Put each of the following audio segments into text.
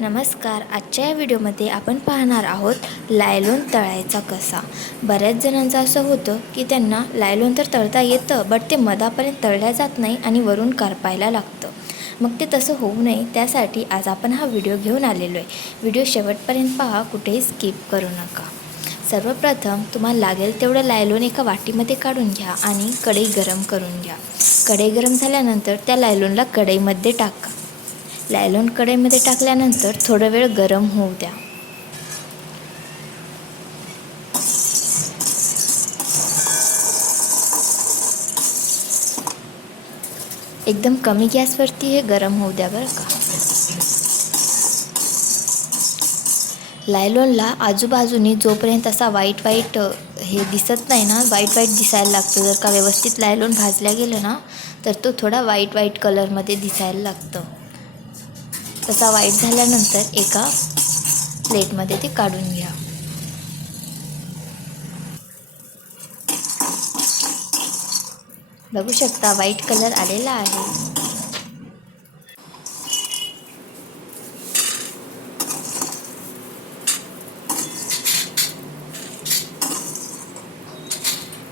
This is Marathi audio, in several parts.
नमस्कार आजच्या या व्हिडिओमध्ये आपण पाहणार आहोत लायलोन तळायचा कसा. बऱ्याच जणांचं असं होतं की त्यांना लायलोन तर तळता येतं बट ते मधापर्यंत तळल्या जात नाही आणि वरून करपायला लागतं. मग ते तसं होऊ नये त्यासाठी आज आपण हा व्हिडिओ घेऊन आलेलो आहे. व्हिडिओ शेवटपर्यंत पहा कुठेही स्किप करू नका. सर्वप्रथम तुम्हाला लागेल तेवढं लायलोन एका वाटीमध्ये काढून घ्या आणि कढई गरम करून घ्या. कढई गरम झाल्यानंतर त्या लायलोनला कढईमध्ये टाका. लायलॉन कढईमध्ये टाकल्यानंतर थोडा वेळ गरम होऊ द्या. एकदम कमी गॅसवरती हे गरम होऊ द्या बरं का. लायलॉनला आजूबाजूने जोपर्यंत असा वाईट वाईट हे दिसत नाही ना वाईट वाईट दिसायला लागतो. जर का व्यवस्थित लायलॉन भाजल्या गेलं ना तर तो थोडा वाईट वाईट कलरमध्ये दिसायला लागतं. तसा वाईट झाल्यानंतर एका प्लेटमध्ये ते काढून घ्या. बघू शकता व्हाईट कलर आलेला आहे.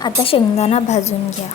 आता शेंगदाणा भाजून घ्या.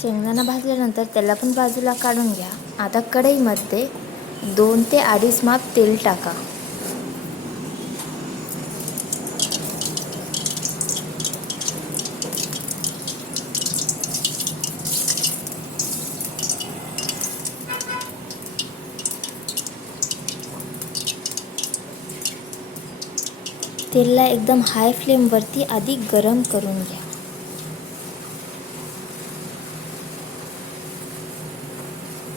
शेंगदाणा भाजल्यानंतर त्याला पण बाजूला काढून घ्या. आता कढईमध्ये दोन ते अडीच माप तेल टाका. तेलला एकदम हाय फ्लेमवरती आधी गरम करून घ्या.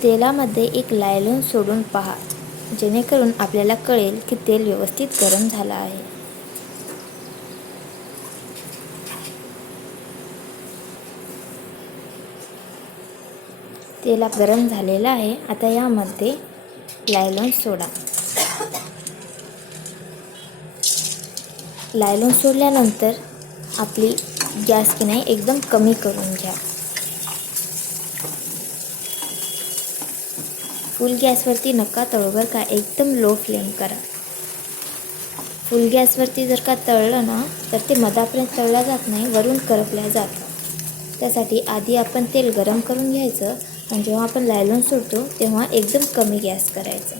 तेलामध्ये एक लायलॉन सोडून पहा जेणेकरून आपल्याला कळेल की तेल व्यवस्थित गरम झालं आहे. तेला गरम झालेलं आहे. आता यामध्ये लायलॉन सोडा. लायलॉन सोडल्यानंतर आपली गॅस की नाही एकदम कमी करून घ्या. फुल गॅसवरती नका तळू बरं का. एकदम लो फ्लेम करा. फुल गॅसवरती जर का तळलं ना तर ते मधापर्यंत तळल्या जात नाही वरून करपल्या जातं त्यासाठी आधी आपण तेल गरम करून घ्यायचं. आणि जेव्हा आपण लायलॉन सोडतो तेव्हा एकदम कमी गॅस करायचं.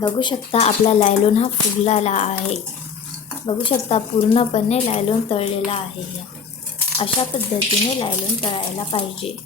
बघू शकता आपला लायलॉन हा फुगलेला आहे. बघू शकता पूर्णपणे लायलॉन तळलेला आहे. ह्या अशा पद्धतीने लायलॉन तळायला पाहिजे.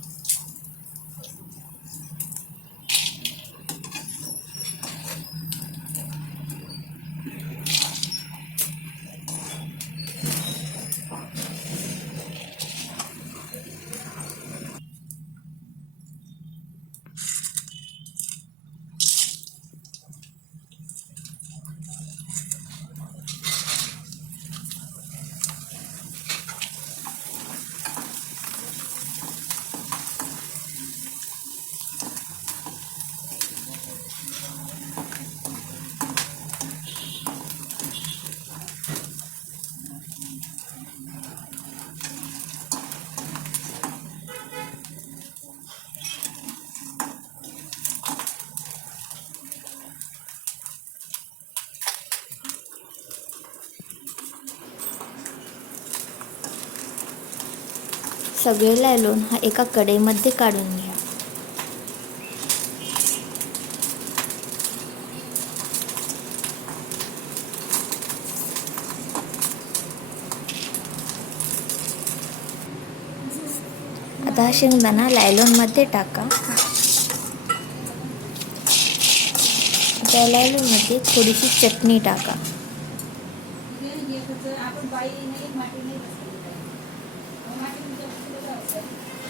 सगळे लायलॉन हा एका कडेमध्ये काढून घ्या. आता हा शेंगदाणा लायलॉनमध्ये टाका. त्या लायलोनमध्ये थोडीशी चटणी टाका.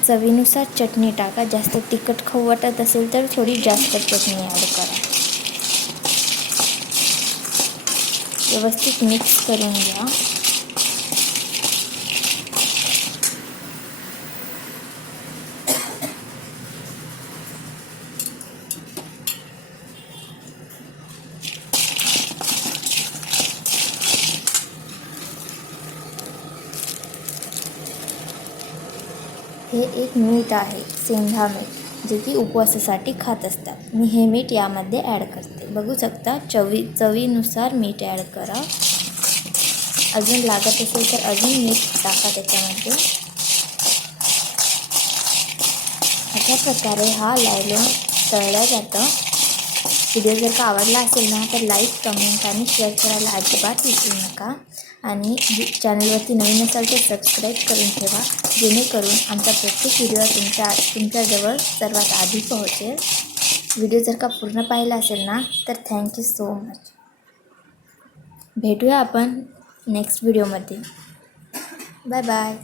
चवीनुसार चटणी टाका. जास्त तिखट खाऊ वाटत असेल तर थोडी जास्त चटणी ॲड करा. व्यवस्थित मिक्स करून घ्या. हे एक मीठ आहे सेंधा मीठ जे की उपवासासाठी खात असतात. मी हे मीठ यामध्ये ॲड करते. बघू शकता चवी चवीनुसार मीठ ॲड करा. अजून लागत असेल तर अजून मीठ टाका त्याच्यामध्ये. अशा प्रकारे हा लायलोन तळला जातं. व्हिडिओ जर का आवडला असेल ना तर लाईक कमेंट आणि शेअर करायला अजिबात विसरू नका. आणि चॅनलवरती नवीन असाल तर सबस्क्राईब करून ठेवा. जेणेकरून आमचा प्रत्येक व्हिडिओ तुमच्या तुमच्याजवळ सर्वात आधी पोहोचेल. व्हिडिओ जर का पूर्ण पाहिला असेल ना तर थँक्यू सो मच भेटूया आपण नेक्स्ट व्हिडिओमध्ये बाय बाय